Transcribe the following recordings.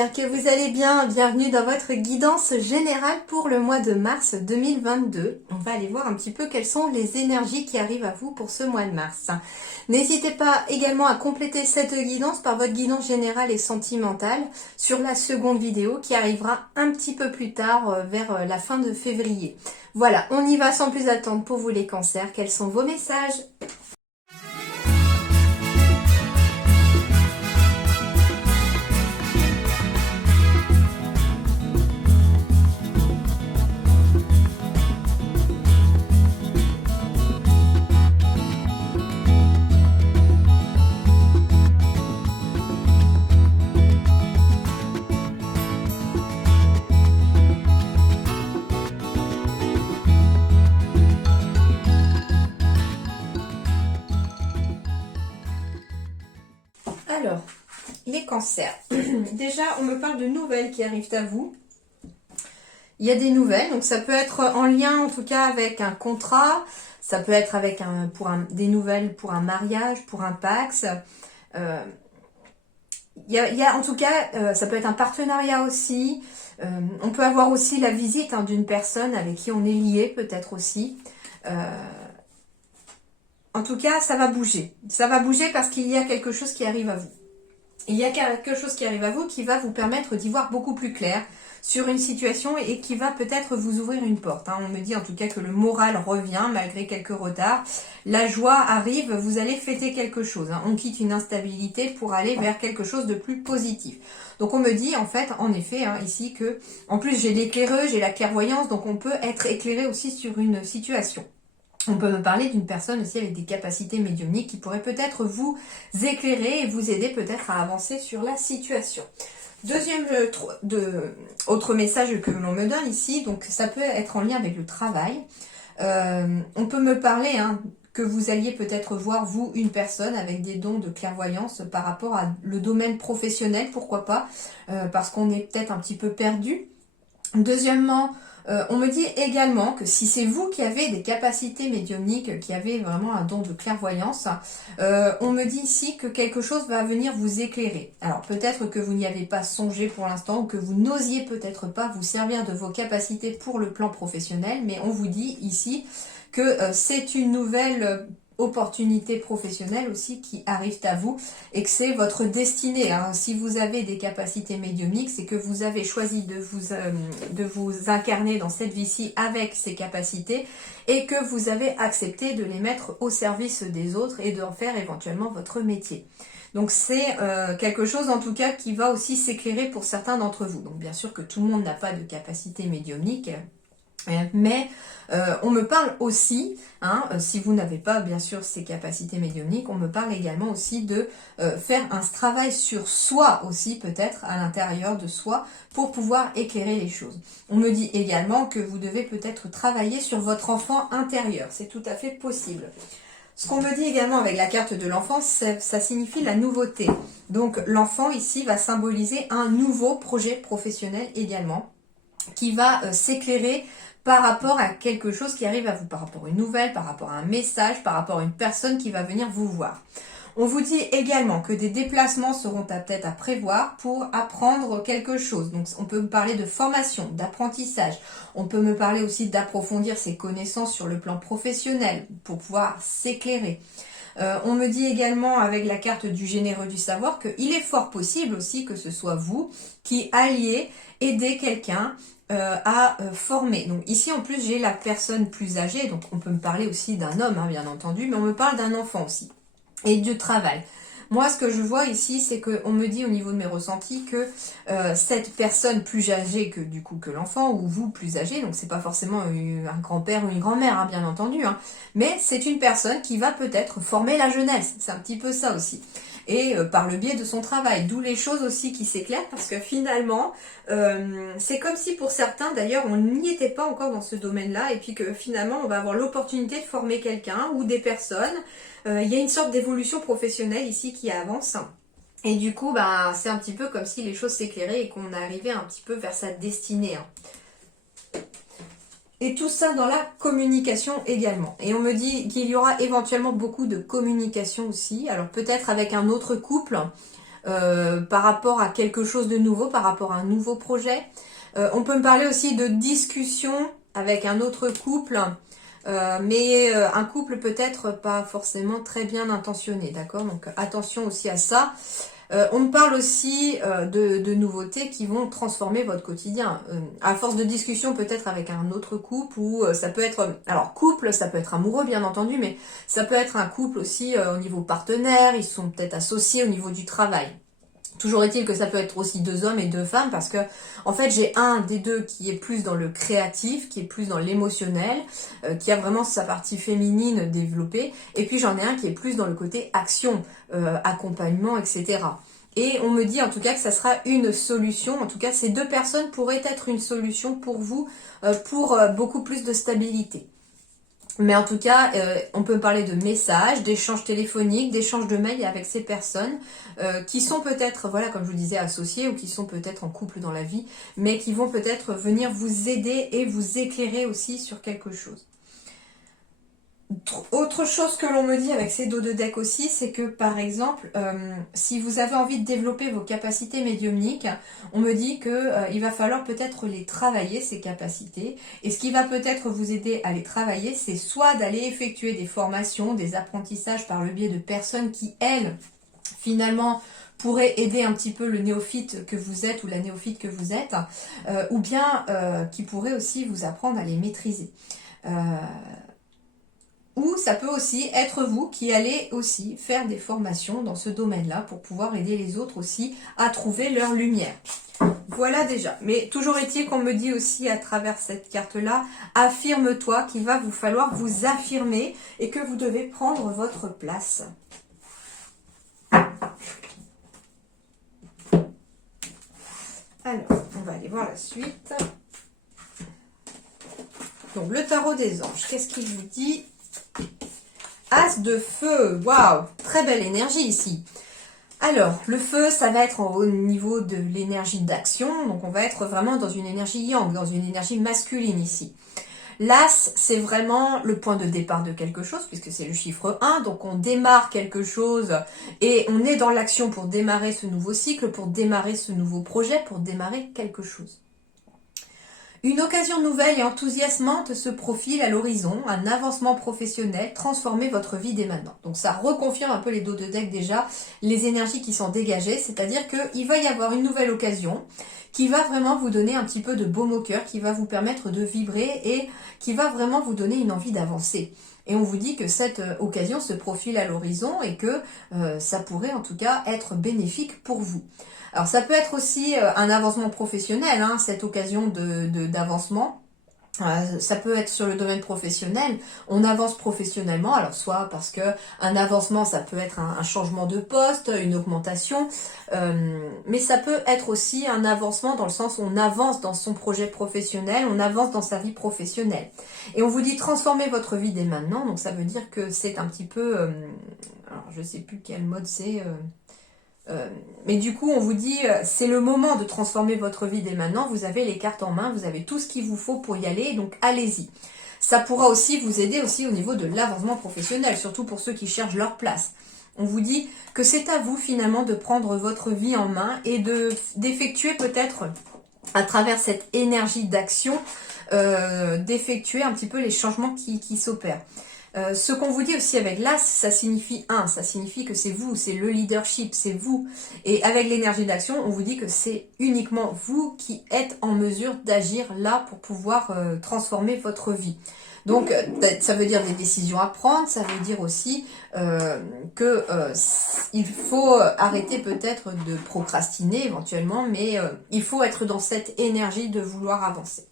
j'espère que vous allez bien. Bienvenue dans votre guidance générale pour le mois de mars 2022. On va aller voir un petit peu quelles sont les énergies qui arrivent à vous pour ce mois de mars. N'hésitez pas également à compléter cette guidance par votre guidance générale et sentimentale sur la seconde vidéo qui arrivera un petit peu plus tard vers la fin de février. Voilà, on y va sans plus attendre pour vous les cancers. Quels sont vos messages ? Alors, les cancers. Déjà, on me parle de nouvelles qui arrivent à vous. Il y a des nouvelles, donc ça peut être en lien en tout cas avec un contrat, ça peut être avec des nouvelles pour un mariage, pour un Pacs. En tout cas, ça peut être un partenariat aussi. On peut avoir aussi la visite d'une personne avec qui on est lié peut-être aussi. En tout cas, ça va bouger. Ça va bouger parce qu'il y a quelque chose qui arrive à vous. Il y a quelque chose qui arrive à vous qui va vous permettre d'y voir beaucoup plus clair sur une situation et qui va peut-être vous ouvrir une porte. On me dit en tout cas que le moral revient malgré quelques retards. La joie arrive, vous allez fêter quelque chose. On quitte une instabilité pour aller vers quelque chose de plus positif. Donc on me dit en fait, en effet, ici que, en plus j'ai l'éclaireuse, j'ai la clairvoyance, donc on peut être éclairé aussi sur une situation. On peut me parler d'une personne aussi avec des capacités médiumniques qui pourrait peut-être vous éclairer et vous aider peut-être à avancer sur la situation. Deuxième autre message que l'on me donne ici, donc ça peut être en lien avec le travail. On peut me parler que vous alliez peut-être voir, vous, une personne avec des dons de clairvoyance par rapport à le domaine professionnel, pourquoi pas, parce qu'on est peut-être un petit peu perdu. Deuxièmement, on me dit également que si c'est vous qui avez des capacités médiumniques, qui avez vraiment un don de clairvoyance, on me dit ici que quelque chose va venir vous éclairer. Alors peut-être que vous n'y avez pas songé pour l'instant ou que vous n'osiez peut-être pas vous servir de vos capacités pour le plan professionnel, mais on vous dit ici que c'est une nouvelle opportunités professionnelles aussi qui arrivent à vous et que c'est votre destinée. Si vous avez des capacités médiumniques, c'est que vous avez choisi de vous incarner dans cette vie-ci avec ces capacités et que vous avez accepté de les mettre au service des autres et d'en faire éventuellement votre métier. Donc c'est quelque chose en tout cas qui va aussi s'éclairer pour certains d'entre vous. Donc bien sûr que tout le monde n'a pas de capacité médiumnique, mais on me parle aussi, si vous n'avez pas bien sûr ces capacités médiumniques, on me parle également aussi de faire un travail sur soi aussi peut-être à l'intérieur de soi pour pouvoir éclairer les choses. On me dit également que vous devez peut-être travailler sur votre enfant intérieur, c'est tout à fait possible. Ce qu'on me dit également avec la carte de l'enfant, ça signifie la nouveauté. Donc l'enfant ici va symboliser un nouveau projet professionnel également qui va s'éclairer par rapport à quelque chose qui arrive à vous, par rapport à une nouvelle, par rapport à un message, par rapport à une personne qui va venir vous voir. On vous dit également que des déplacements seront peut-être à prévoir pour apprendre quelque chose. Donc on peut me parler de formation, d'apprentissage. On peut me parler aussi d'approfondir ses connaissances sur le plan professionnel pour pouvoir s'éclairer. On me dit également avec la carte du généreux du savoir qu'il est fort possible aussi que ce soit vous qui alliez aider quelqu'un à former. Donc ici en plus j'ai la personne plus âgée, donc on peut me parler aussi d'un homme bien entendu, mais on me parle d'un enfant aussi et du travail. Moi ce que je vois ici c'est qu'on me dit au niveau de mes ressentis que cette personne plus âgée que l'enfant ou vous plus âgé, donc c'est pas forcément un grand-père ou une grand-mère bien entendu, mais c'est une personne qui va peut-être former la jeunesse, c'est un petit peu ça aussi. Et par le biais de son travail, d'où les choses aussi qui s'éclairent parce que finalement, c'est comme si pour certains d'ailleurs on n'y était pas encore dans ce domaine-là et puis que finalement on va avoir l'opportunité de former quelqu'un ou des personnes. Il y a une sorte d'évolution professionnelle ici qui avance. Et du coup, c'est un petit peu comme si les choses s'éclairaient et qu'on arrivait un petit peu vers sa destinée. Et tout ça dans la communication également. Et on me dit qu'il y aura éventuellement beaucoup de communication aussi. Alors peut-être avec un autre couple, par rapport à quelque chose de nouveau, par rapport à un nouveau projet. On peut me parler aussi de discussion avec un autre couple, mais un couple peut-être pas forcément très bien intentionné, d'accord? Donc attention aussi à ça. On me parle aussi de nouveautés qui vont transformer votre quotidien. À force de discussion peut-être avec un autre couple, ou ça peut être... Alors couple, ça peut être amoureux bien entendu, mais ça peut être un couple aussi au niveau partenaire, ils sont peut-être associés au niveau du travail. Toujours est-il que ça peut être aussi 2 hommes et 2 femmes parce que en fait j'ai un des deux qui est plus dans le créatif, qui est plus dans l'émotionnel, qui a vraiment sa partie féminine développée, et puis j'en ai un qui est plus dans le côté action, accompagnement, etc. Et on me dit en tout cas que ça sera une solution, en tout cas ces 2 personnes pourraient être une solution pour vous, pour beaucoup plus de stabilité. Mais en tout cas, on peut parler de messages, d'échanges téléphoniques, d'échanges de mails avec ces personnes qui sont peut-être, voilà, comme je vous disais, associées ou qui sont peut-être en couple dans la vie, mais qui vont peut-être venir vous aider et vous éclairer aussi sur quelque chose. Autre chose que l'on me dit avec ces dos de deck aussi, c'est que par exemple, si vous avez envie de développer vos capacités médiumniques, on me dit que il va falloir peut-être les travailler, ces capacités. Et ce qui va peut-être vous aider à les travailler, c'est soit d'aller effectuer des formations, des apprentissages par le biais de personnes qui, elles, finalement, pourraient aider un petit peu le néophyte que vous êtes ou la néophyte que vous êtes, ou bien qui pourraient aussi vous apprendre à les maîtriser. Ou ça peut aussi être vous qui allez aussi faire des formations dans ce domaine-là pour pouvoir aider les autres aussi à trouver leur lumière. Voilà déjà. Mais toujours est-il qu'on me dit aussi à travers cette carte-là, affirme-toi, qu'il va vous falloir vous affirmer et que vous devez prendre votre place. Alors, on va aller voir la suite. Donc, le tarot des anges, qu'est-ce qu'il vous dit ? As de feu, waouh, très belle énergie ici. Alors, le feu, ça va être au niveau de l'énergie d'action, donc on va être vraiment dans une énergie yang, dans une énergie masculine ici. L'as, c'est vraiment le point de départ de quelque chose, puisque c'est le chiffre 1, donc on démarre quelque chose et on est dans l'action pour démarrer ce nouveau cycle, pour démarrer ce nouveau projet, pour démarrer quelque chose. Une occasion nouvelle et enthousiasmante se profile à l'horizon, un avancement professionnel, transformez votre vie dès maintenant. Donc ça reconfirme un peu les dos de deck déjà, les énergies qui sont dégagées, c'est-à-dire qu'il va y avoir une nouvelle occasion qui va vraiment vous donner un petit peu de baume au cœur, qui va vous permettre de vibrer et qui va vraiment vous donner une envie d'avancer. Et on vous dit que cette occasion se profile à l'horizon et que ça pourrait en tout cas être bénéfique pour vous. Alors ça peut être aussi un avancement professionnel, hein, cette occasion d'avancement. Ça peut être sur le domaine professionnel, on avance professionnellement, alors soit parce que un avancement ça peut être un changement de poste, une augmentation, mais ça peut être aussi un avancement dans le sens où on avance dans son projet professionnel, on avance dans sa vie professionnelle. Et on vous dit transformer votre vie dès maintenant, donc ça veut dire que c'est un petit peu, alors je sais plus quel mode c'est... mais du coup, on vous dit, c'est le moment de transformer votre vie dès maintenant. Vous avez les cartes en main, vous avez tout ce qu'il vous faut pour y aller, donc allez-y. Ça pourra aussi vous aider aussi au niveau de l'avancement professionnel, surtout pour ceux qui cherchent leur place. On vous dit que c'est à vous finalement de prendre votre vie en main et d'effectuer peut-être à travers cette énergie d'action, d'effectuer un petit peu les changements qui s'opèrent. Ce qu'on vous dit aussi avec l'as, ça signifie ça signifie que c'est vous, c'est le leadership, c'est vous. Et avec l'énergie d'action, on vous dit que c'est uniquement vous qui êtes en mesure d'agir là pour pouvoir transformer votre vie. Donc ça veut dire des décisions à prendre, ça veut dire aussi que il faut arrêter peut-être de procrastiner éventuellement, mais il faut être dans cette énergie de vouloir avancer.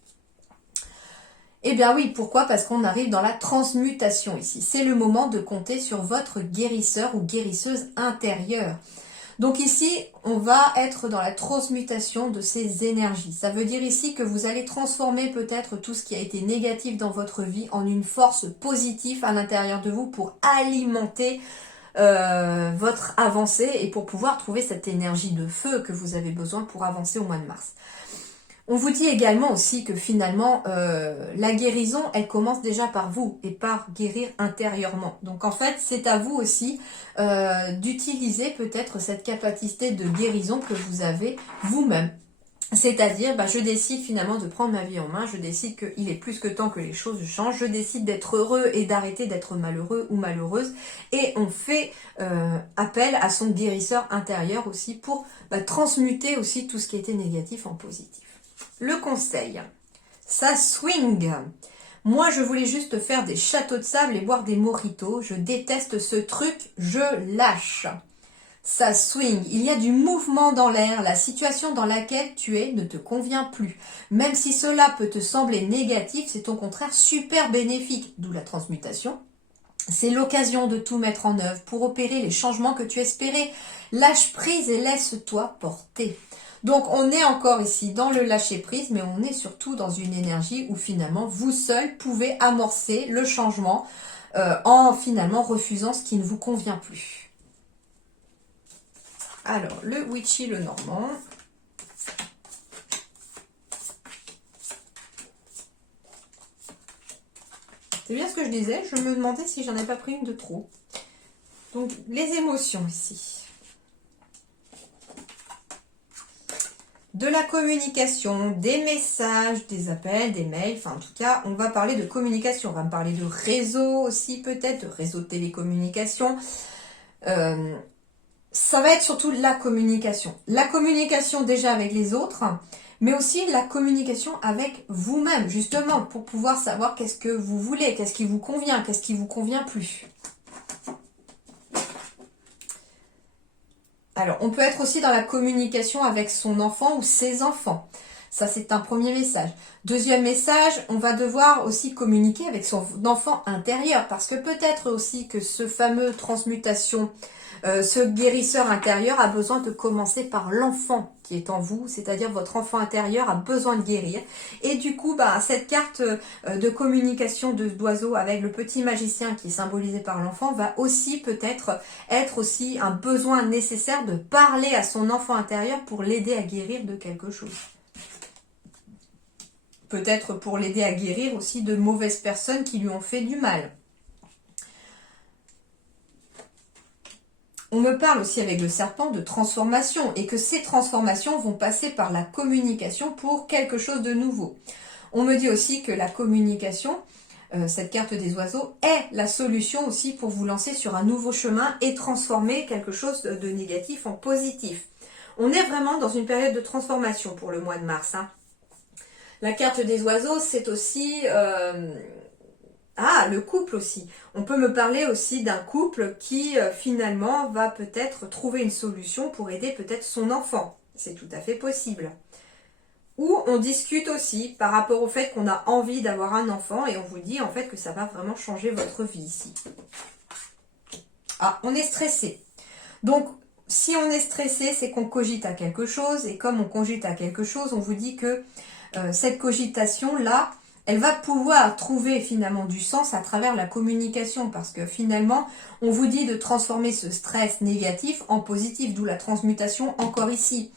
Eh bien oui, pourquoi? Parce qu'on arrive dans la transmutation ici. C'est le moment de compter sur votre guérisseur ou guérisseuse intérieure. Donc ici, on va être dans la transmutation de ces énergies. Ça veut dire ici que vous allez transformer peut-être tout ce qui a été négatif dans votre vie en une force positive à l'intérieur de vous pour alimenter votre avancée et pour pouvoir trouver cette énergie de feu que vous avez besoin pour avancer au mois de mars. On vous dit également aussi que finalement, la guérison, elle commence déjà par vous et par guérir intérieurement. Donc en fait, c'est à vous aussi d'utiliser peut-être cette capacité de guérison que vous avez vous-même. C'est-à-dire, je décide finalement de prendre ma vie en main, je décide qu'il est plus que temps que les choses changent, je décide d'être heureux et d'arrêter d'être malheureux ou malheureuse. Et on fait appel à son guérisseur intérieur aussi pour transmuter aussi tout ce qui était négatif en positif. Le conseil, ça swing. Moi, je voulais juste faire des châteaux de sable et boire des mojitos. Je déteste ce truc, je lâche. Ça swing, il y a du mouvement dans l'air, la situation dans laquelle tu es ne te convient plus. Même si cela peut te sembler négatif, c'est au contraire super bénéfique, d'où la transmutation. C'est l'occasion de tout mettre en œuvre pour opérer les changements que tu espérais. Lâche prise et laisse-toi porter. Donc on est encore ici dans le lâcher prise, mais on est surtout dans une énergie où finalement vous seul pouvez amorcer le changement en finalement refusant ce qui ne vous convient plus. Alors le Witchy, le Normand. C'est bien ce que je disais, je me demandais si j'en ai pas pris une de trop. Donc les émotions ici. De la communication, des messages, des appels, des mails, enfin en tout cas, on va parler de communication, on va me parler de réseau aussi peut-être, de réseau de télécommunication. Ça va être surtout la communication. La communication déjà avec les autres, mais aussi la communication avec vous-même, justement, pour pouvoir savoir qu'est-ce que vous voulez, qu'est-ce qui vous convient, qu'est-ce qui vous convient plus. Alors, on peut être aussi dans la communication avec son enfant ou ses enfants. Ça, c'est un premier message. Deuxième message, on va devoir aussi communiquer avec son enfant intérieur, parce que peut-être aussi que ce fameux transmutation, ce guérisseur intérieur a besoin de commencer par l'enfant qui est en vous, c'est-à-dire votre enfant intérieur a besoin de guérir. Et du coup, cette carte de communication d'oiseau avec le petit magicien qui est symbolisé par l'enfant va aussi peut-être être aussi un besoin nécessaire de parler à son enfant intérieur pour l'aider à guérir de quelque chose. Peut-être pour l'aider à guérir aussi de mauvaises personnes qui lui ont fait du mal. On me parle aussi avec le serpent de transformation et que ces transformations vont passer par la communication pour quelque chose de nouveau. On me dit aussi que la communication, cette carte des oiseaux, est la solution aussi pour vous lancer sur un nouveau chemin et transformer quelque chose de négatif en positif. On est vraiment dans une période de transformation pour le mois de mars. La carte des oiseaux, c'est aussi... le couple aussi. On peut me parler aussi d'un couple qui finalement va peut-être trouver une solution pour aider peut-être son enfant. C'est tout à fait possible. Ou on discute aussi par rapport au fait qu'on a envie d'avoir un enfant et on vous dit en fait que ça va vraiment changer votre vie ici. On est stressé. Donc, si on est stressé, c'est qu'on cogite à quelque chose et comme on cogite à quelque chose, on vous dit que cette cogitation-là, elle va pouvoir trouver finalement du sens à travers la communication parce que finalement, on vous dit de transformer ce stress négatif en positif, d'où la transmutation encore ici.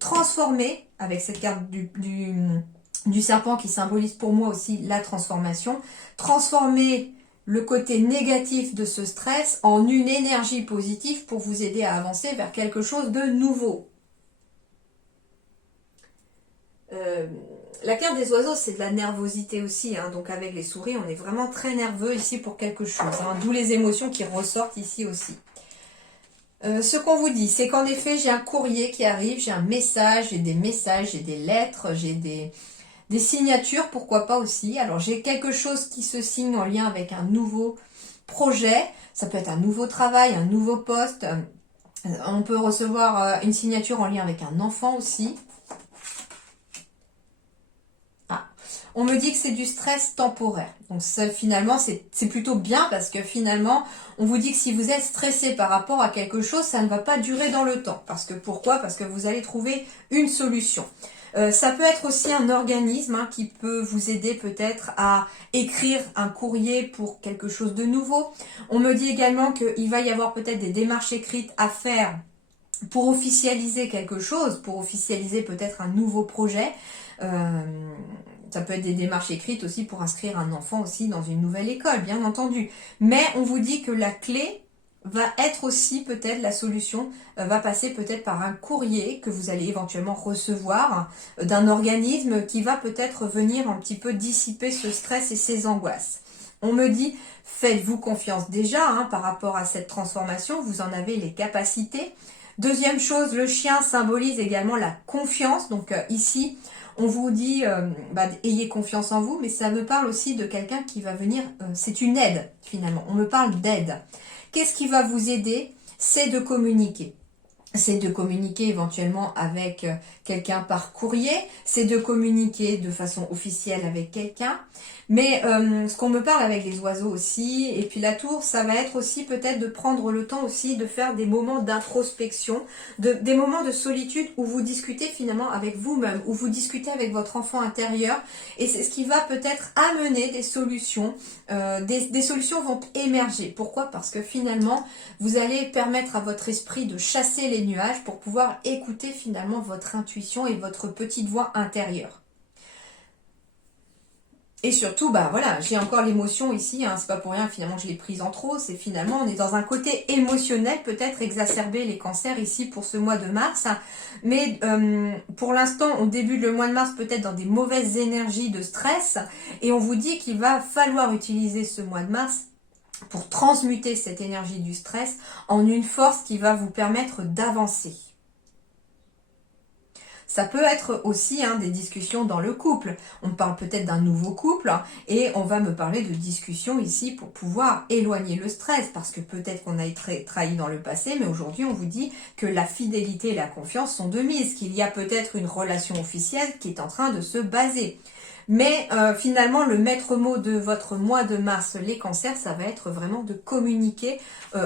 Transformer, avec cette carte du serpent qui symbolise pour moi aussi la transformation, transformer le côté négatif de ce stress en une énergie positive pour vous aider à avancer vers quelque chose de nouveau. La carte des oiseaux, c'est de la nervosité aussi, donc avec les souris, on est vraiment très nerveux ici pour quelque chose, d'où les émotions qui ressortent ici aussi. Ce qu'on vous dit, c'est qu'en effet, j'ai un courrier qui arrive, j'ai un message, j'ai des messages, j'ai des lettres, j'ai des signatures, pourquoi pas aussi. Alors, j'ai quelque chose qui se signe en lien avec un nouveau projet, ça peut être un nouveau travail, un nouveau poste, on peut recevoir une signature en lien avec un enfant aussi. On me dit que c'est du stress temporaire. Donc ça, finalement, c'est plutôt bien parce que finalement, on vous dit que si vous êtes stressé par rapport à quelque chose, ça ne va pas durer dans le temps. Pourquoi ? Parce que vous allez trouver une solution. Ça peut être aussi un organisme qui peut vous aider peut-être à écrire un courrier pour quelque chose de nouveau. On me dit également qu'il va y avoir peut-être des démarches écrites à faire pour officialiser quelque chose, pour officialiser peut-être un nouveau projet. Ça peut être des démarches écrites aussi pour inscrire un enfant aussi dans une nouvelle école, bien entendu. Mais on vous dit que la clé va être aussi peut-être la solution, va passer peut-être par un courrier que vous allez éventuellement recevoir d'un organisme qui va peut-être venir un petit peu dissiper ce stress et ces angoisses. On me dit, faites-vous confiance déjà par rapport à cette transformation, vous en avez les capacités. Deuxième chose, le chien symbolise également la confiance, donc ici, on vous dit, ayez confiance en vous, mais ça me parle aussi de quelqu'un qui va venir, c'est une aide finalement, on me parle d'aide. Qu'est-ce qui va vous aider? C'est de communiquer. C'est de communiquer éventuellement avec quelqu'un par courrier, c'est de communiquer de façon officielle avec quelqu'un. Mais ce qu'on me parle avec les oiseaux aussi, et puis la tour, ça va être aussi peut-être de prendre le temps aussi de faire des moments d'introspection, des moments de solitude où vous discutez finalement avec vous-même, où vous discutez avec votre enfant intérieur, et c'est ce qui va peut-être amener des solutions. Des solutions vont émerger. Pourquoi? Parce que finalement, vous allez permettre à votre esprit de chasser les nuages pour pouvoir écouter finalement votre intuition et votre petite voix intérieure. Et surtout, voilà, j'ai encore l'émotion ici, c'est pas pour rien finalement je l'ai prise en trop, c'est finalement on est dans un côté émotionnel, peut-être exacerbé les cancers ici pour ce mois de mars, mais pour l'instant on débute le mois de mars peut-être dans des mauvaises énergies de stress, et on vous dit qu'il va falloir utiliser ce mois de mars pour transmuter cette énergie du stress en une force qui va vous permettre d'avancer. Ça peut être aussi des discussions dans le couple. On parle peut-être d'un nouveau couple et on va me parler de discussions ici pour pouvoir éloigner le stress parce que peut-être qu'on a été trahi dans le passé, mais aujourd'hui on vous dit que la fidélité et la confiance sont de mise, qu'il y a peut-être une relation officielle qui est en train de se baser. Mais finalement, le maître mot de votre mois de mars, les cancers, ça va être vraiment de communiquer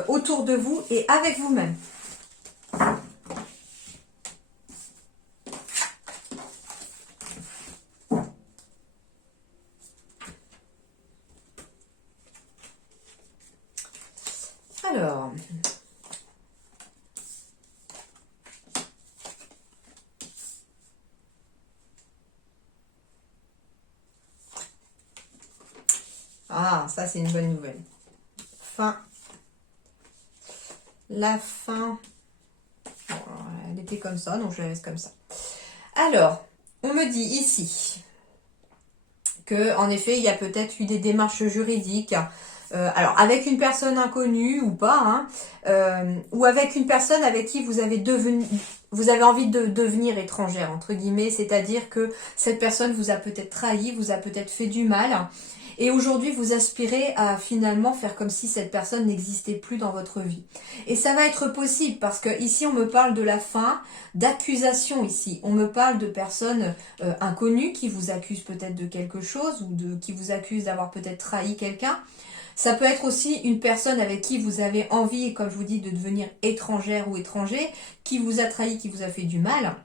autour de vous et avec vous-même. Alors, ça c'est une bonne nouvelle. Fin. La fin. Bon, elle était comme ça, donc je la laisse comme ça. Alors, on me dit ici que, en effet, il y a peut-être eu des démarches juridiques. Alors, avec une personne inconnue ou pas, ou avec une personne avec qui vous avez envie de devenir étrangère, entre guillemets, c'est-à-dire que cette personne vous a peut-être trahi, vous a peut-être fait du mal, et aujourd'hui vous aspirez à finalement faire comme si cette personne n'existait plus dans votre vie. Et ça va être possible parce que ici on me parle de la fin, d'accusation ici. On me parle de personnes inconnues qui vous accusent peut-être de quelque chose ou qui vous accusent d'avoir peut-être trahi quelqu'un. Ça peut être aussi une personne avec qui vous avez envie, comme je vous dis, de devenir étrangère ou étranger, qui vous a trahi, qui vous a fait du mal.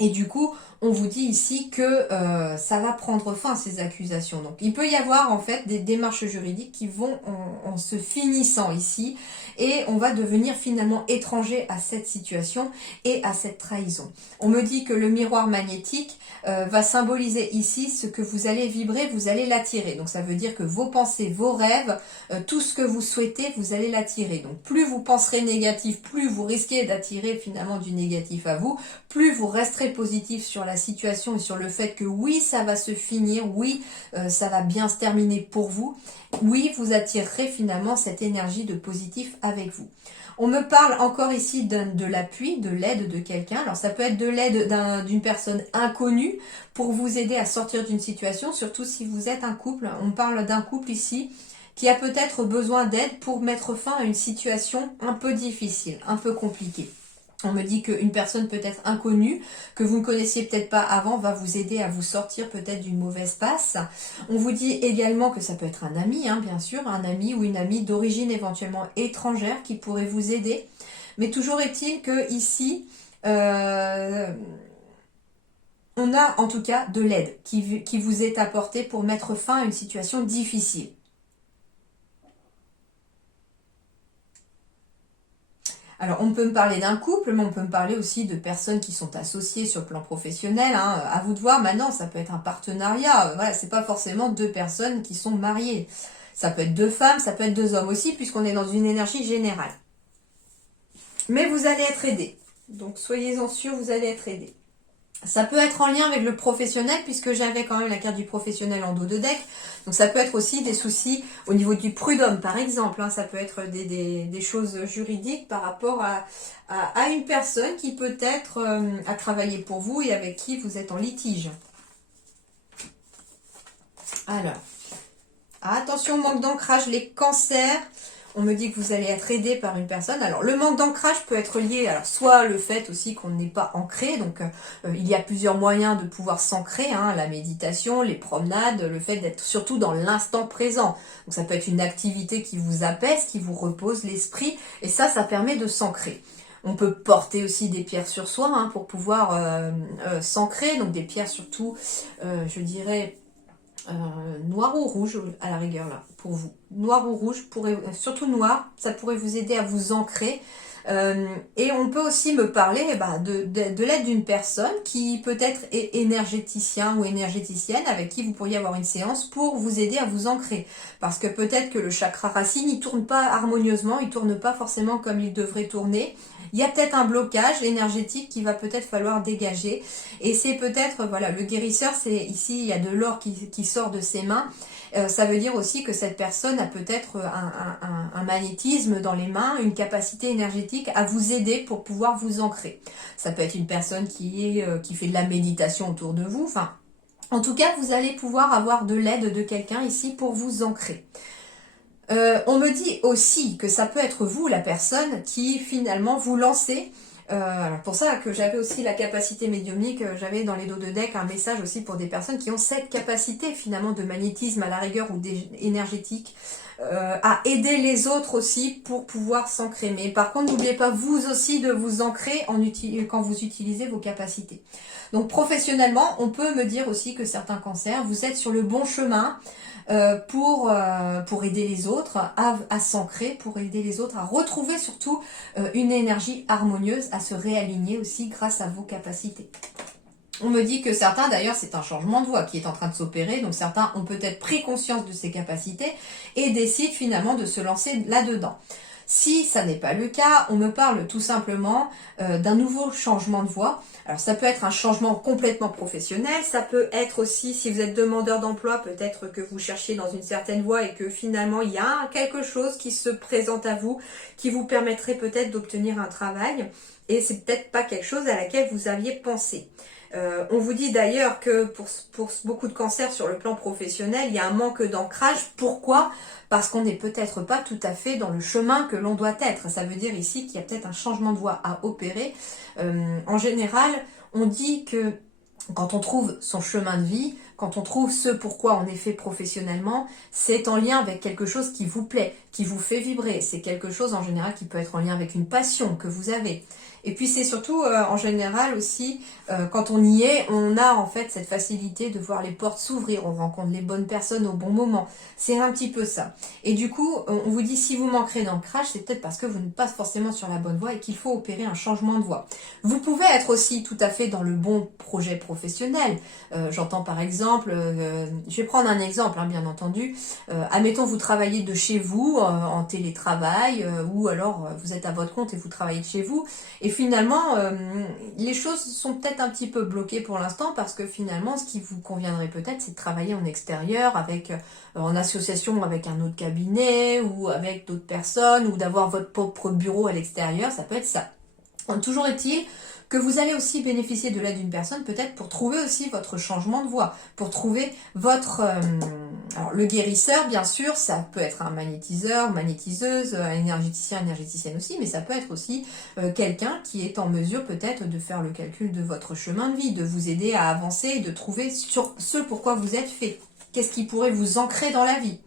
Et du coup, on vous dit ici que ça va prendre fin, ces accusations. Donc, il peut y avoir en fait des démarches juridiques qui vont en se finissant ici. Et on va devenir finalement étranger à cette situation et à cette trahison. On me dit que le miroir magnétique va symboliser ici ce que vous allez vibrer, vous allez l'attirer. Donc ça veut dire que vos pensées, vos rêves, tout ce que vous souhaitez, vous allez l'attirer. Donc plus vous penserez négatif, plus vous risquez d'attirer finalement du négatif à vous, plus vous resterez positif sur la situation et sur le fait que oui, ça va se finir, oui, ça va bien se terminer pour vous. Oui, vous attirerez finalement cette énergie de positif avec vous. On me parle encore ici de l'appui, de l'aide de quelqu'un. Alors ça peut être de l'aide d'une personne inconnue pour vous aider à sortir d'une situation, surtout si vous êtes un couple. On parle d'un couple ici qui a peut-être besoin d'aide pour mettre fin à une situation un peu difficile, un peu compliquée. On me dit qu'une personne peut-être inconnue, que vous ne connaissiez peut-être pas avant, va vous aider à vous sortir peut-être d'une mauvaise passe. On vous dit également que ça peut être un ami, bien sûr, un ami ou une amie d'origine éventuellement étrangère qui pourrait vous aider. Mais toujours est-il que ici, on a en tout cas de l'aide qui vous est apportée pour mettre fin à une situation difficile. Alors, on peut me parler d'un couple, mais on peut me parler aussi de personnes qui sont associées sur le plan professionnel. Hein. À vous de voir. Maintenant, ça peut être un partenariat. Voilà, c'est pas forcément deux personnes qui sont mariées. Ça peut être deux femmes, ça peut être deux hommes aussi, puisqu'on est dans une énergie générale. Mais vous allez être aidé. Donc, soyez-en sûrs, vous allez être aidé. Ça peut être en lien avec le professionnel, puisque j'avais quand même la carte du professionnel en dos de deck. Donc ça peut être aussi des soucis au niveau du prud'homme, par exemple. Hein. Ça peut être des choses juridiques par rapport à une personne qui peut-être a travaillé pour vous et avec qui vous êtes en litige. Alors, attention, manque d'ancrage, les cancers. On me dit que vous allez être aidé par une personne. Alors, le manque d'ancrage peut être lié, alors soit le fait aussi qu'on n'est pas ancré, donc il y a plusieurs moyens de pouvoir s'ancrer, hein, la méditation, les promenades, le fait d'être surtout dans l'instant présent. Donc, ça peut être une activité qui vous apaise, qui vous repose l'esprit, et ça permet de s'ancrer. On peut porter aussi des pierres sur soi hein, pour pouvoir s'ancrer, donc des pierres surtout, je dirais, noir ou rouge à la rigueur là pour vous. Noir ou rouge, surtout noir, ça pourrait vous aider à vous ancrer. Et on peut aussi me parler de l'aide d'une personne qui peut-être est énergéticien ou énergéticienne avec qui vous pourriez avoir une séance pour vous aider à vous ancrer. Parce que peut-être que le chakra racine, il tourne pas harmonieusement, il tourne pas forcément comme il devrait tourner. Il y a peut-être un blocage énergétique qui va peut-être falloir dégager. Et c'est peut-être, voilà, le guérisseur, c'est ici, il y a de l'or qui sort de ses mains. Ça veut dire aussi que cette personne a peut-être un magnétisme dans les mains, une capacité énergétique à vous aider pour pouvoir vous ancrer. Ça peut être une personne qui fait de la méditation autour de vous. Enfin, en tout cas, vous allez pouvoir avoir de l'aide de quelqu'un ici pour vous ancrer. On me dit aussi que ça peut être vous, la personne, qui finalement vous lancez. Alors pour ça que j'avais aussi la capacité médiumnique, j'avais dans les dos de deck un message aussi pour des personnes qui ont cette capacité finalement de magnétisme à la rigueur ou énergétique, à aider les autres aussi pour pouvoir s'ancrer. Mais par contre, n'oubliez pas vous aussi de vous ancrer quand vous utilisez vos capacités. Donc professionnellement, on peut me dire aussi que certains cancers, vous êtes sur le bon chemin pour aider les autres à s'ancrer, pour aider les autres à retrouver surtout une énergie harmonieuse, à se réaligner aussi grâce à vos capacités. On me dit que certains, d'ailleurs, c'est un changement de voie qui est en train de s'opérer, donc certains ont peut-être pris conscience de ces capacités et décident finalement de se lancer là-dedans. Si ça n'est pas le cas, on me parle tout simplement d'un nouveau changement de voie. Alors ça peut être un changement complètement professionnel, ça peut être aussi, si vous êtes demandeur d'emploi, peut-être que vous cherchiez dans une certaine voie et que finalement il y a quelque chose qui se présente à vous, qui vous permettrait peut-être d'obtenir un travail, et c'est peut-être pas quelque chose à laquelle vous aviez pensé. On vous dit d'ailleurs que pour beaucoup de cancers sur le plan professionnel, il y a un manque d'ancrage. Pourquoi ? Parce qu'on n'est peut-être pas tout à fait dans le chemin que l'on doit être. Ça veut dire ici qu'il y a peut-être un changement de voie à opérer. En général, on dit que quand on trouve son chemin de vie, quand on trouve ce pourquoi on est fait professionnellement, c'est en lien avec quelque chose qui vous plaît, qui vous fait vibrer. C'est quelque chose en général qui peut être en lien avec une passion que vous avez. Et puis c'est surtout en général aussi, quand on y est, on a en fait cette facilité de voir les portes s'ouvrir, on rencontre les bonnes personnes au bon moment. C'est un petit peu ça. Et du coup, on vous dit si vous manquerez d'ancrage, c'est peut-être parce que vous n'êtes pas forcément sur la bonne voie et qu'il faut opérer un changement de voie. Vous pouvez être aussi tout à fait dans le bon projet professionnel. J'entends par exemple, je vais prendre un exemple, hein, bien entendu. Admettons, vous travaillez de chez vous en télétravail ou alors vous êtes à votre compte et vous travaillez de chez vous. Et finalement, les choses sont peut-être un petit peu bloquées pour l'instant parce que finalement, ce qui vous conviendrait peut-être, c'est de travailler en extérieur, en association avec un autre cabinet ou avec d'autres personnes ou d'avoir votre propre bureau à l'extérieur, ça peut être ça. Toujours est-il que vous allez aussi bénéficier de l'aide d'une personne peut-être pour trouver aussi votre changement de voie, pour trouver votre... alors le guérisseur, bien sûr, ça peut être un magnétiseur, magnétiseuse, un énergéticien, énergéticienne aussi, mais ça peut être aussi quelqu'un qui est en mesure peut-être de faire le calcul de votre chemin de vie, de vous aider à avancer et de trouver sur ce pourquoi vous êtes fait. Qu'est-ce qui pourrait vous ancrer dans la vie ?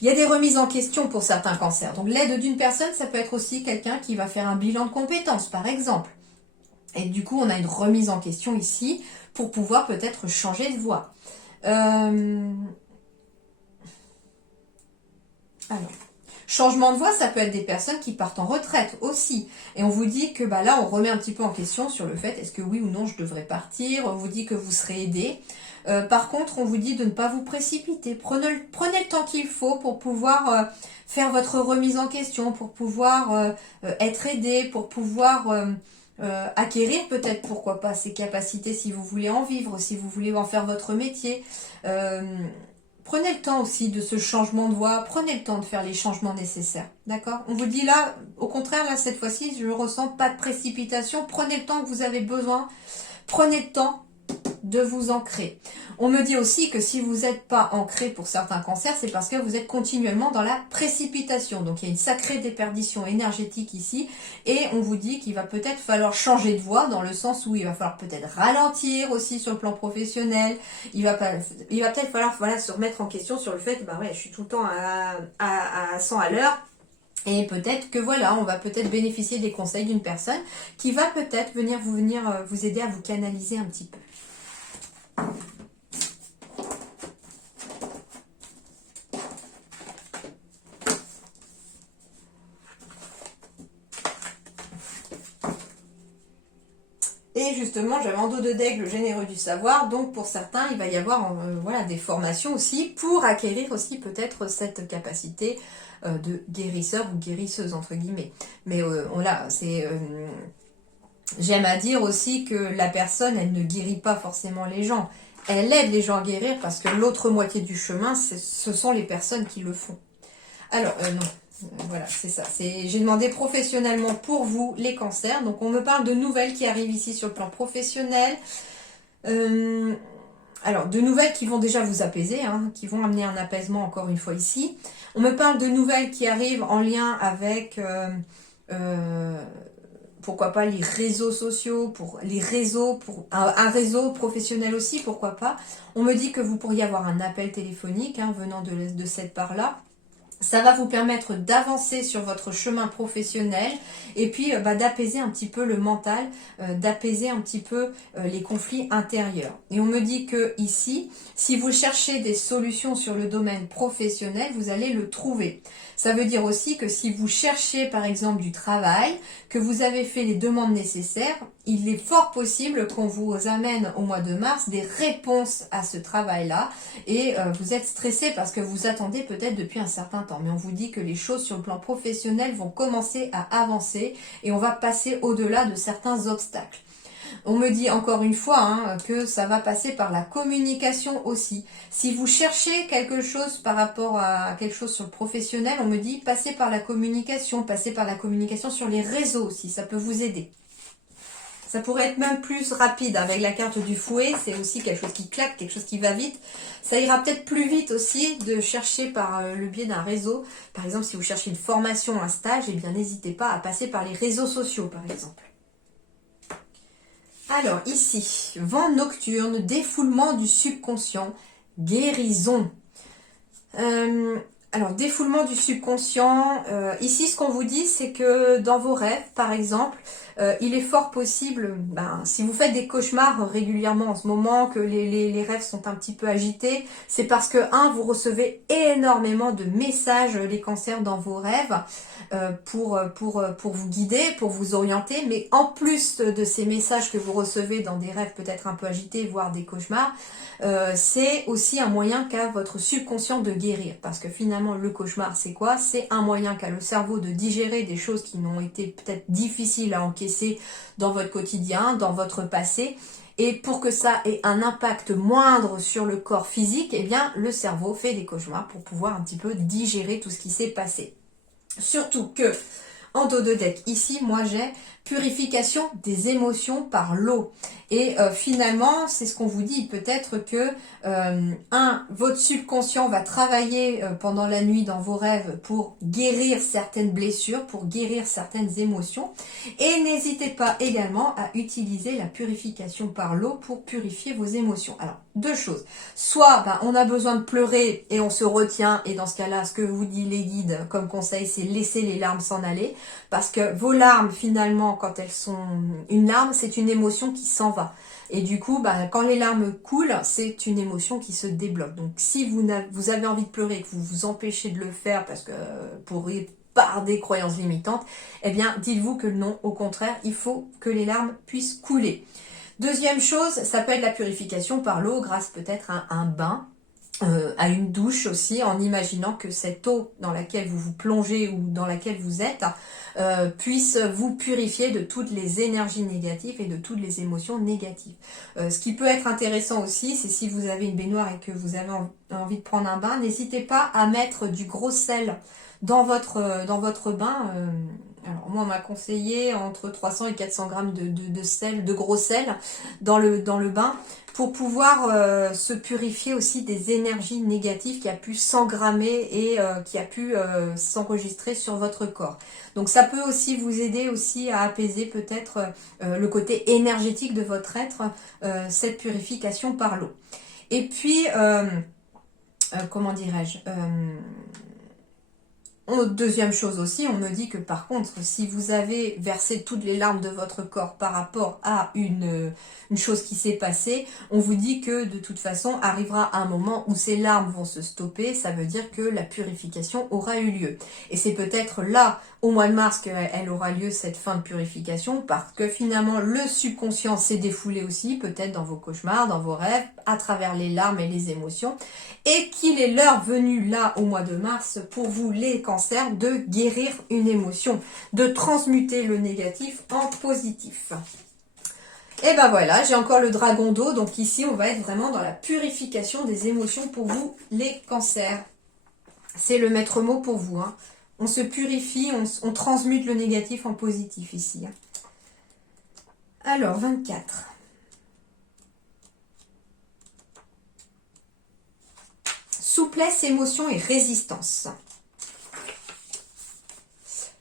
Il y a des remises en question pour certains cancers. Donc l'aide d'une personne, ça peut être aussi quelqu'un qui va faire un bilan de compétences, par exemple. Et du coup, on a une remise en question ici pour pouvoir peut-être changer de voie. Alors, Changement de voie, ça peut être des personnes qui partent en retraite aussi. Et on vous dit que bah là, on remet un petit peu en question sur le fait, est-ce que oui ou non je devrais partir. On vous dit que vous serez aidé. Par contre, on vous dit de ne pas vous précipiter. Prenez le temps qu'il faut pour pouvoir faire votre remise en question, pour pouvoir être aidé, pour pouvoir acquérir peut-être, pourquoi pas, ces capacités si vous voulez en vivre, si vous voulez en faire votre métier. Prenez le temps aussi de ce changement de voie, prenez le temps de faire les changements nécessaires, d'accord? On vous dit là, au contraire, là, cette fois-ci, je ne ressens pas de précipitation, prenez le temps que vous avez besoin, prenez le temps de vous ancrer. On me dit aussi que si vous n'êtes pas ancré pour certains cancers, c'est parce que vous êtes continuellement dans la précipitation. Donc il y a une sacrée déperdition énergétique ici. Et on vous dit qu'il va peut-être falloir changer de voie dans le sens où il va falloir peut-être ralentir aussi sur le plan professionnel. Il va peut-être falloir se remettre en question sur le fait, bah ouais, je suis tout le temps à 100 à l'heure. Et peut-être que voilà, on va peut-être bénéficier des conseils d'une personne qui va peut-être venir vous aider à vous canaliser un petit peu. Et justement, j'avais en dos de deck le généreux du savoir, donc pour certains, il va y avoir des formations aussi pour acquérir aussi peut-être cette capacité de guérisseur ou guérisseuse entre guillemets. Mais j'aime à dire aussi que la personne, elle ne guérit pas forcément les gens. Elle aide les gens à guérir parce que l'autre moitié du chemin, ce sont les personnes qui le font. Alors, non, voilà, c'est ça. J'ai demandé professionnellement pour vous les cancers. Donc, on me parle de nouvelles qui arrivent ici sur le plan professionnel. Alors, de nouvelles qui vont déjà vous apaiser, hein, qui vont amener un apaisement encore une fois ici. On me parle de nouvelles qui arrivent en lien avec... pourquoi pas les réseaux sociaux, pour un réseau professionnel aussi, pourquoi pas. On me dit que vous pourriez avoir un appel téléphonique venant de cette part-là. Ça va vous permettre d'avancer sur votre chemin professionnel et puis d'apaiser un petit peu le mental, d'apaiser un petit peu les conflits intérieurs. Et on me dit que ici, si vous cherchez des solutions sur le domaine professionnel, vous allez le trouver. Ça veut dire aussi que si vous cherchez par exemple du travail, que vous avez fait les demandes nécessaires, il est fort possible qu'on vous amène au mois de mars des réponses à ce travail-là et vous êtes stressé parce que vous attendez peut-être depuis un certain temps. Mais on vous dit que les choses sur le plan professionnel vont commencer à avancer et on va passer au-delà de certains obstacles. On me dit encore une fois que ça va passer par la communication aussi. Si vous cherchez quelque chose par rapport à quelque chose sur le professionnel, on me dit passez par la communication sur les réseaux aussi, ça peut vous aider. Ça pourrait être même plus rapide avec la carte du fouet, c'est aussi quelque chose qui claque, quelque chose qui va vite. Ça ira peut-être plus vite aussi de chercher par le biais d'un réseau. Par exemple, si vous cherchez une formation, un stage, eh bien n'hésitez pas à passer par les réseaux sociaux par exemple. Alors ici, vent nocturne, défoulement du subconscient, guérison. Alors défoulement du subconscient, ici ce qu'on vous dit c'est que dans vos rêves par exemple, il est fort possible, si vous faites des cauchemars régulièrement en ce moment, que les rêves sont un petit peu agités, c'est parce que vous recevez énormément de messages, les cancers dans vos rêves, pour vous guider, pour vous orienter, mais en plus de ces messages que vous recevez dans des rêves peut-être un peu agités, voire des cauchemars, c'est aussi un moyen qu'a votre subconscient de guérir, parce que finalement le cauchemar c'est quoi? C'est un moyen qu'a le cerveau de digérer des choses qui n'ont été peut-être difficiles à encaisser dans votre quotidien, dans votre passé, et pour que ça ait un impact moindre sur le corps physique, eh bien le cerveau fait des cauchemars pour pouvoir un petit peu digérer tout ce qui s'est passé. Surtout que en dos de deck, ici, moi j'ai purification des émotions par l'eau. Et finalement, c'est ce qu'on vous dit, peut-être que votre subconscient va travailler pendant la nuit dans vos rêves pour guérir certaines blessures, pour guérir certaines émotions. Et n'hésitez pas également à utiliser la purification par l'eau pour purifier vos émotions. Alors, deux choses. Soit on a besoin de pleurer et on se retient, et dans ce cas-là, ce que vous dit les guides comme conseil, c'est laisser les larmes s'en aller, parce que vos larmes, finalement, quand elles sont une larme, c'est une émotion qui s'en va. Et du coup, quand les larmes coulent, c'est une émotion qui se débloque. Donc si vous avez envie de pleurer et que vous vous empêchez de le faire parce que par des croyances limitantes, eh bien dites-vous que non, au contraire, il faut que les larmes puissent couler. Deuxième chose, ça peut être la purification par l'eau grâce peut-être à un bain. À une douche aussi, en imaginant que cette eau dans laquelle vous vous plongez ou dans laquelle vous êtes puisse vous purifier de toutes les énergies négatives et de toutes les émotions négatives. Ce qui peut être intéressant aussi, c'est si vous avez une baignoire et que vous avez envie de prendre un bain, n'hésitez pas à mettre du gros sel dans votre bain. Alors moi on m'a conseillé entre 300 et 400 grammes de sel, de gros sel dans le bain, pour pouvoir se purifier aussi des énergies négatives qui a pu s'engrammer et qui a pu s'enregistrer sur votre corps. Donc ça peut aussi vous aider aussi à apaiser peut-être le côté énergétique de votre être, cette purification par l'eau. Et puis, comment dirais-je, deuxième chose aussi, on me dit que par contre, si vous avez versé toutes les larmes de votre corps par rapport à une chose qui s'est passée, on vous dit que de toute façon, arrivera un moment où ces larmes vont se stopper, ça veut dire que la purification aura eu lieu. Et c'est peut-être là, au mois de mars, qu'elle aura lieu, cette fin de purification, parce que finalement, le subconscient s'est défoulé aussi, peut-être dans vos cauchemars, dans vos rêves, à travers les larmes et les émotions, et qu'il est l'heure venue là, au mois de mars, pour vous, les cancers, de guérir une émotion, de transmuter le négatif en positif. Et ben voilà, j'ai encore le dragon d'eau, donc ici on va être vraiment dans la purification des émotions pour vous, les cancers. C'est le maître mot pour vous, hein. On se purifie, on transmute le négatif en positif ici. Hein. Alors, 24. Souplesse, émotion et résistance.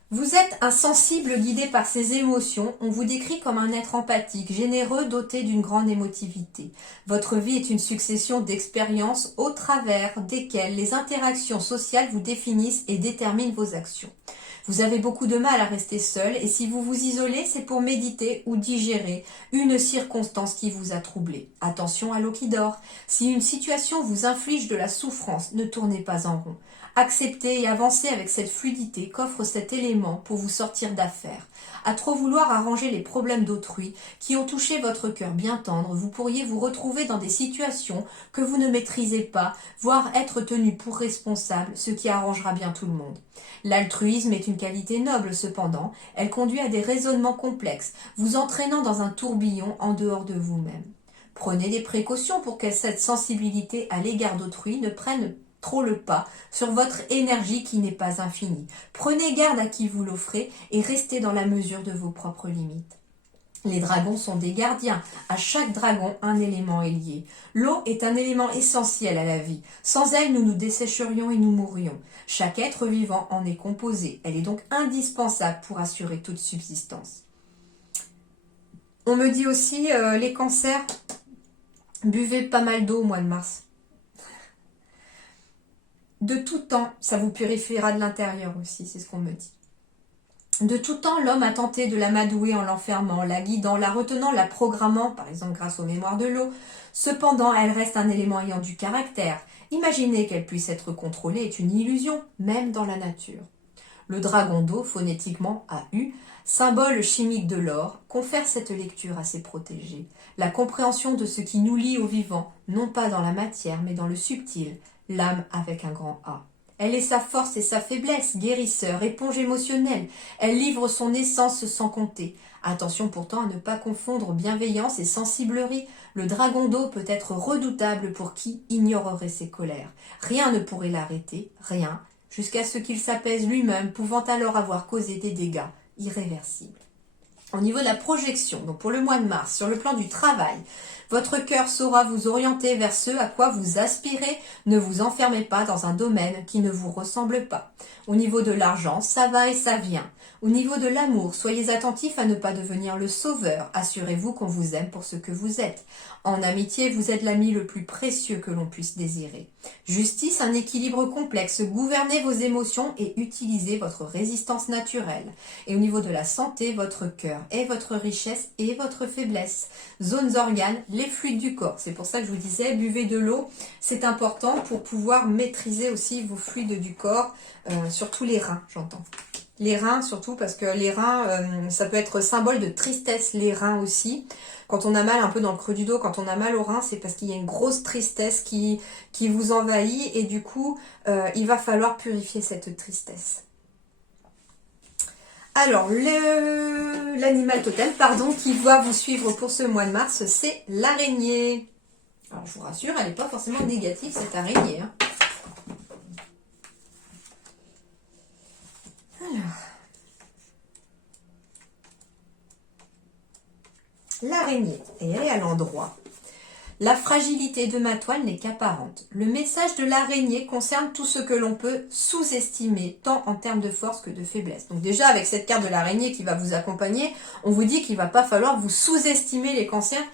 Vous êtes un sensible guidé par ses émotions. On vous décrit comme un être empathique, généreux, doté d'une grande émotivité. Votre vie est une succession d'expériences au travers desquelles les interactions sociales vous définissent et déterminent vos actions. Vous avez beaucoup de mal à rester seul et si vous vous isolez, c'est pour méditer ou digérer une circonstance qui vous a troublé. Attention à l'eau qui dort. Si une situation vous inflige de la souffrance, ne tournez pas en rond. Acceptez et avancez avec cette fluidité qu'offre cet élément pour vous sortir d'affaires. À trop vouloir arranger les problèmes d'autrui qui ont touché votre cœur bien tendre, vous pourriez vous retrouver dans des situations que vous ne maîtrisez pas, voire être tenu pour responsable, ce qui arrangera bien tout le monde. L'altruisme est une qualité noble cependant, elle conduit à des raisonnements complexes, vous entraînant dans un tourbillon en dehors de vous-même. Prenez des précautions pour que cette sensibilité à l'égard d'autrui ne prenne trop le pas sur votre énergie qui n'est pas infinie. Prenez garde à qui vous l'offrez et restez dans la mesure de vos propres limites. Les dragons sont des gardiens. À chaque dragon, un élément est lié. L'eau est un élément essentiel à la vie. Sans elle, nous nous dessécherions et nous mourrions. Chaque être vivant en est composé. Elle est donc indispensable pour assurer toute subsistance. On me dit aussi, les cancers, buvez pas mal d'eau au mois de mars. De tout temps, ça vous purifiera de l'intérieur aussi, c'est ce qu'on me dit. De tout temps, l'homme a tenté de l'amadouer en l'enfermant, la guidant, la retenant, la programmant, par exemple grâce aux mémoires de l'eau. Cependant, elle reste un élément ayant du caractère. Imaginer qu'elle puisse être contrôlée est une illusion, même dans la nature. Le dragon d'eau, phonétiquement AU, symbole chimique de l'or, confère cette lecture à ses protégés. La compréhension de ce qui nous lie au vivant, non pas dans la matière, mais dans le subtil, l'âme avec un grand A. Elle est sa force et sa faiblesse, guérisseur, éponge émotionnelle. Elle livre son essence sans compter. Attention pourtant à ne pas confondre bienveillance et sensiblerie. Le dragon d'eau peut être redoutable pour qui ignorerait ses colères. Rien ne pourrait l'arrêter, rien, jusqu'à ce qu'il s'apaise lui-même, pouvant alors avoir causé des dégâts irréversibles. Au niveau de la projection, donc pour le mois de mars, sur le plan du travail, votre cœur saura vous orienter vers ce à quoi vous aspirez. Ne vous enfermez pas dans un domaine qui ne vous ressemble pas. Au niveau de l'argent, ça va et ça vient. Au niveau de l'amour, soyez attentifs à ne pas devenir le sauveur. Assurez-vous qu'on vous aime pour ce que vous êtes. En amitié, vous êtes l'ami le plus précieux que l'on puisse désirer. Justice, un équilibre complexe. Gouvernez vos émotions et utilisez votre résistance naturelle. Et au niveau de la santé, votre cœur est votre richesse et votre faiblesse. Zones organes, les fluides du corps. C'est pour ça que je vous disais, buvez de l'eau. C'est important pour pouvoir maîtriser aussi vos fluides du corps, surtout les reins, j'entends. Les reins surtout, parce que les reins, ça peut être symbole de tristesse, les reins aussi. Quand on a mal un peu dans le creux du dos, quand on a mal aux reins, c'est parce qu'il y a une grosse tristesse qui vous envahit et du coup, il va falloir purifier cette tristesse. Alors, l'animal totem, pardon, qui va vous suivre pour ce mois de mars, c'est l'araignée. Alors, je vous rassure, elle n'est pas forcément négative, cette araignée. Hein. Alors. L'araignée, et elle est à l'endroit. La fragilité de ma toile n'est qu'apparente. Le message de l'araignée concerne tout ce que l'on peut sous-estimer, tant en termes de force que de faiblesse. Donc déjà, avec cette carte de l'araignée qui va vous accompagner, on vous dit qu'il ne va pas falloir vous sous-estimer les cancers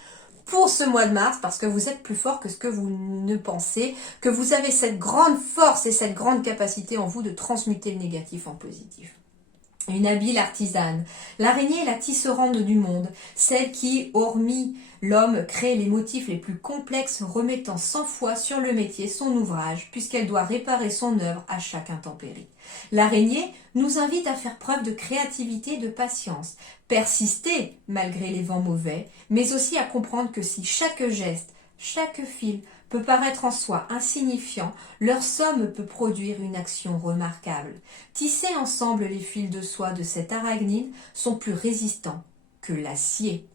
pour ce mois de mars, parce que vous êtes plus fort que ce que vous ne pensez, que vous avez cette grande force et cette grande capacité en vous de transmuter le négatif en positif. Une habile artisane. L'araignée est la tisserande du monde, celle qui, hormis l'homme, crée les motifs les plus complexes, remettant 100 fois sur le métier son ouvrage, puisqu'elle doit réparer son œuvre à chaque intempérie. L'araignée nous invite à faire preuve de créativité et de patience, persister malgré les vents mauvais, mais aussi à comprendre que si chaque geste, chaque fil peut paraître en soi insignifiant, leur somme peut produire une action remarquable. Tisser ensemble les fils de soie de cette arachnide sont plus résistants que l'acier.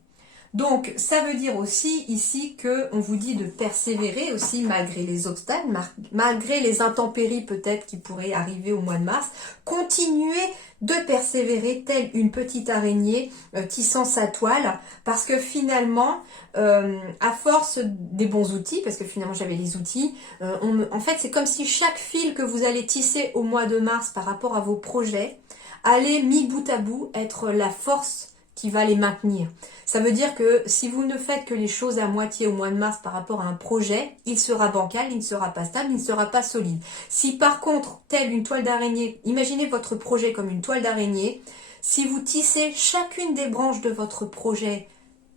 Donc, ça veut dire aussi ici qu'on vous dit de persévérer aussi malgré les obstacles, malgré les intempéries peut-être qui pourraient arriver au mois de mars. Continuez de persévérer telle une petite araignée tissant sa toile, parce que finalement, à force des bons outils, parce que finalement j'avais les outils, en fait c'est comme si chaque fil que vous allez tisser au mois de mars par rapport à vos projets allait mis bout à bout être la force qui va les maintenir. Ça veut dire que si vous ne faites que les choses à moitié au mois de mars par rapport à un projet, il sera bancal, il ne sera pas stable, il ne sera pas solide. Si par contre, telle une toile d'araignée, imaginez votre projet comme une toile d'araignée, si vous tissez chacune des branches de votre projet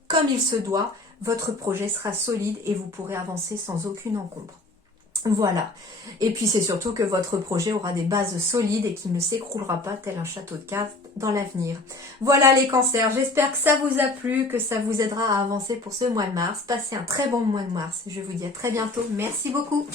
comme il se doit, votre projet sera solide et vous pourrez avancer sans aucune encombre. Voilà. Et puis c'est surtout que votre projet aura des bases solides et qu'il ne s'écroulera pas tel un château de cartes dans l'avenir. Voilà les cancers, j'espère que ça vous a plu, que ça vous aidera à avancer pour ce mois de mars. Passez un très bon mois de mars. Je vous dis à très bientôt. Merci beaucoup.